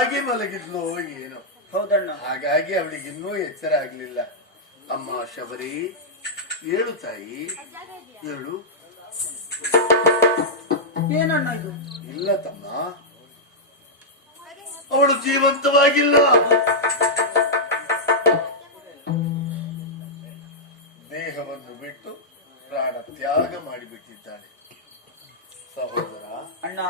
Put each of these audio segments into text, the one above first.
ಸುಖವಾಗಿ ಮಲಗಿದ್ಲು ಏನೋ. ಹೌದಣ್ಣ. ಹಾಗಾಗಿ ಅವಳಿಗೆ ಇನ್ನೂ ಎಚ್ಚರ ಆಗ್ಲಿಲ್ಲ. ಅಮ್ಮ ಶಬರಿ, ಏಳು ತಾಯಿ, ಏಳು. ಏನಣ್ಣ ಇದು? ಇಲ್ಲ ತಮ್ಮ, ಅವಳು ಜೀವಂತವಾಗಿಲ್ಲ. ದೇಹವನ್ನು ಬಿಟ್ಟು ಪ್ರಾಣ ತ್ಯಾಗ ಮಾಡಿಬಿಟ್ಟಿದ್ದಾಳೆ. ಸಹೋದರ ಅಣ್ಣ,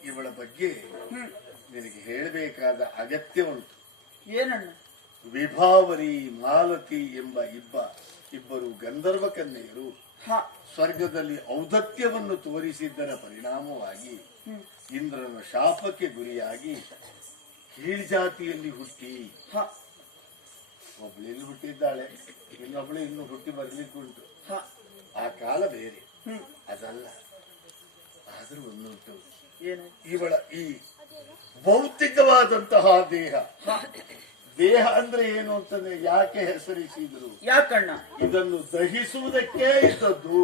ಇವಳ ಬಗ್ಗೆ ನಿನಗೆ ಹೇಳಬೇಕಾದ ಅಗತ್ಯ ಉಂಟು. ಏನಣ್ಣ? ವಿಭಾವರಿ, ಮಾಲತಿ ಎಂಬ ಇಬ್ಬರು ಗಂಧರ್ವ ಕನ್ಯೆಯರು ಸ್ವರ್ಗದಲ್ಲಿ ಔದತ್ಯವನ್ನು ತೋರಿಸಿದ್ದರ ಪರಿಣಾಮವಾಗಿ ಇಂದ್ರನ ಶಾಪಕ್ಕೆ ಗುರಿಯಾಗಿ ಕೀಳ್ಜಾತಿಯಲ್ಲಿ ಹುಟ್ಟಿ ಒಬ್ಬಳೆಲ್ಲಿ ಹುಟ್ಟಿದ್ದಾಳೆ, ಇನ್ನೊಬ್ಬಳು ಇನ್ನು ಹುಟ್ಟಿ ಬರ್ಲಿಕ್ಕುಂಟು. ಆ ಕಾಲ ಬೇರೆ, ಅದಲ್ಲ. ಆದ್ರೂ ಒಂದುಂಟು, ಏನು? ಇವಳ ಈ ಭೌತಿಕವಾದಂತಹ ದೇಹ ಅಂದ್ರೆ ಏನು ಅಂತಂದ್ರೆ ಯಾಕೆ ಹೆಸರಿಸಿದ್ರು? ಯಾಕಣ್ಣ? ಇದನ್ನು ದಹಿಸುವುದಕ್ಕೆ ಇದ್ದದ್ದು,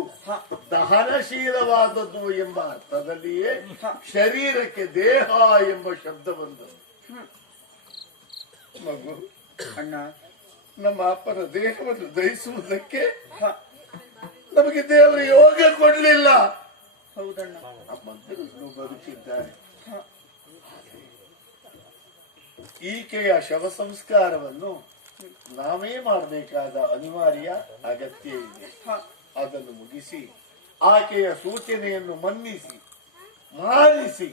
ದಹನಶೀಲವಾದದ್ದು ಎಂಬ ಅರ್ಥದಲ್ಲಿಯೇ ಶರೀರಕ್ಕೆ ದೇಹ ಎಂಬ ಶಬ್ದ ಬಂದದ್ದು. ಮಗು, ಅಣ್ಣ, ನಮ್ಮ ಅಪ್ಪನ ದೇಹವನ್ನು ದಹಿಸುವುದಕ್ಕೆ ನಮಗೆ ದೇವರು ಯೋಗ ಕೊಡ್ಲಿಲ್ಲ. ಹೌದಣ್ಣ. ಮಂತ್ರಿಗಳು ಬದುಕಿದ್ದಾರೆ. ಈಕೆಯ ಶವ ಸಂಸ್ಕಾರವನ್ನು ನಾವೇ ಮಾಡಬೇಕಾದ ಅನಿವಾರ್ಯ ಅಗತ್ಯ ಇದೆ. ಅದನ್ನು ಮುಗಿಸಿ ಆಕೆಯ ಸೂಚನೆಯನ್ನು ಮನ್ನಿಸಿ ಮಾನಿಸಿ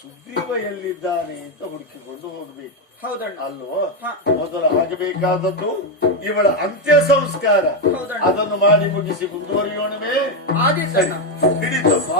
ಸುಗ್ರೀವ ಎಲ್ಲಿದ್ದಾನೆ ಅಂತ ಹುಡುಕಿಕೊಂಡು ಹೋಗ್ಬೇಕು. ಹೌದಣ್ಣ. ಅಲ್ವೋ? ಮೊದಲು ಆಗಬೇಕಾದದ್ದು ಇವಳ ಅಂತ್ಯ ಸಂಸ್ಕಾರ. ಅದನ್ನು ಮಾಡಿ ಮುಗಿಸಿ ಮುಂದುವರಿಯೋಣವೇ? ಆದೀತಣ್ಣ. ಹಿಡಿತಪ್ಪ.